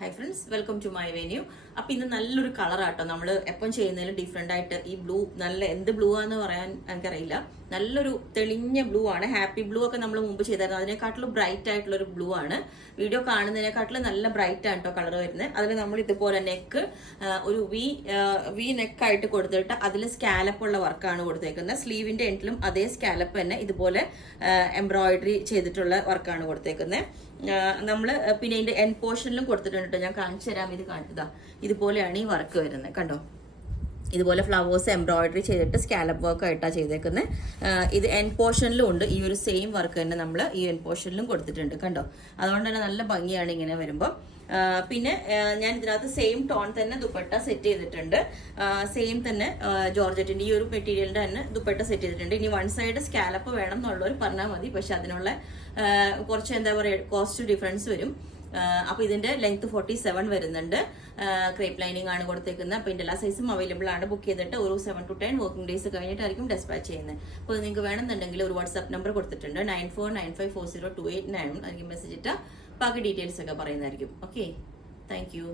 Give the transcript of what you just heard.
Hi friends, welcome to my venue. അപ്പം ഇന്ന് നല്ലൊരു കളറാട്ടോ. നമ്മൾ എപ്പം ചെയ്യുന്നതിലും ഡിഫറെൻ്റ് ആയിട്ട് ഈ ബ്ലൂ നല്ല എന്ത് ബ്ലൂ ആണെന്ന് പറയാൻ എനിക്കറിയില്ല. നല്ലൊരു തെളിഞ്ഞ ബ്ലൂ ആണ്. ഹാപ്പി ബ്ലൂ ഒക്കെ നമ്മൾ മുമ്പ് ചെയ്തായിരുന്നു. അതിനെക്കാട്ടിലും ബ്രൈറ്റ് ആയിട്ടുള്ളൊരു ബ്ലൂ ആണ്. വീഡിയോ കാണുന്നതിനെക്കാട്ടിലും നല്ല ബ്രൈറ്റ് ആണ് കേട്ടോ കളർ വരുന്നത്. അതിൽ നമ്മൾ ഇതുപോലെ നെക്ക് ഒരു വി നെക്കായിട്ട് കൊടുത്തിട്ട് അതിൽ സ്കാലപ്പ് ഉള്ള വർക്കാണ് കൊടുത്തേക്കുന്നത്. സ്ലീവിന്റെ എൻഡിലും അതേ സ്കാലപ്പ് തന്നെ ഇതുപോലെ എംബ്രോയിഡറി ചെയ്തിട്ടുള്ള വർക്കാണ് കൊടുത്തേക്കുന്നത്. നമ്മൾ പിന്നെ ഇതിന്റെ എൻ പോർഷനിലും കൊടുത്തിട്ടുണ്ട് കേട്ടോ. ഞാൻ കാണിച്ചു തരാം. ഇത് കാണിച്ചതാ, ഇതുപോലെയാണ് ഈ വർക്ക് വരുന്നത്. കണ്ടോ, ഇതുപോലെ ഫ്ലവേഴ്സ് എംബ്രോയിഡറി ചെയ്തിട്ട് സ്കാലപ്പ് വർക്ക് ആയിട്ടാണ് ചെയ്തേക്കുന്നത്. ഇത് എൻ പോർഷനിലും ഉണ്ട്. ഈ ഒരു സെയിം വർക്ക് തന്നെ നമ്മൾ ഈ എൻ പോർഷനിലും കൊടുത്തിട്ടുണ്ട്. കണ്ടോ, അതുകൊണ്ട് തന്നെ നല്ല ഭംഗിയാണ് ഇങ്ങനെ വരുമ്പോൾ. പിന്നെ ഞാൻ ഇതിനകത്ത് സെയിം ടോൺ തന്നെ ദുപ്പട്ട സെറ്റ് ചെയ്തിട്ടുണ്ട്. സെയിം തന്നെ ജോർജറ്റിന്റെ ഈ ഒരു മെറ്റീരിയലിന്റെ തന്നെ ദുപ്പട്ട സെറ്റ് ചെയ്തിട്ടുണ്ട്. ഇനി വൺ സൈഡ് സ്കാലപ്പ് വേണം എന്നുള്ളവർ പറഞ്ഞാൽ മതി. പക്ഷെ അതിനുള്ള കുറച്ച് എന്താ പറയുക, കോസ്റ്റ് ഡിഫറൻസ് വരും. അപ്പൊ ഇതിന്റെ ലെങ്ത് 47 വരുന്നുണ്ട്. ക്രേപ്പ് ലൈനിങ് ആണ് കൊടുത്തേക്കുന്നത്. അപ്പൊ ഇതിന്റെ എല്ലാ സൈസും അവൈലബിൾ ആണ്. ബുക്ക് ചെയ്തിട്ട് ഒരു 7 to 10 വർക്കിംഗ് ഡേയ്സ് കഴിഞ്ഞിട്ടായിരിക്കും ഡെസ്പാച്ച് ചെയ്യുന്നത്. അപ്പോൾ നിങ്ങൾക്ക് വേണമെന്നുണ്ടെങ്കിൽ ഒരു വാട്സ്ആപ്പ് നമ്പർ കൊടുത്തിട്ടുണ്ട്, 9495402891. അതിലേക്ക് മെസ്സേജ് ഇട്ടാൽ ബാക്കി ഡീറ്റെയിൽസ് ഒക്കെ പറയുന്നതായിരിക്കും. Okay, thank you.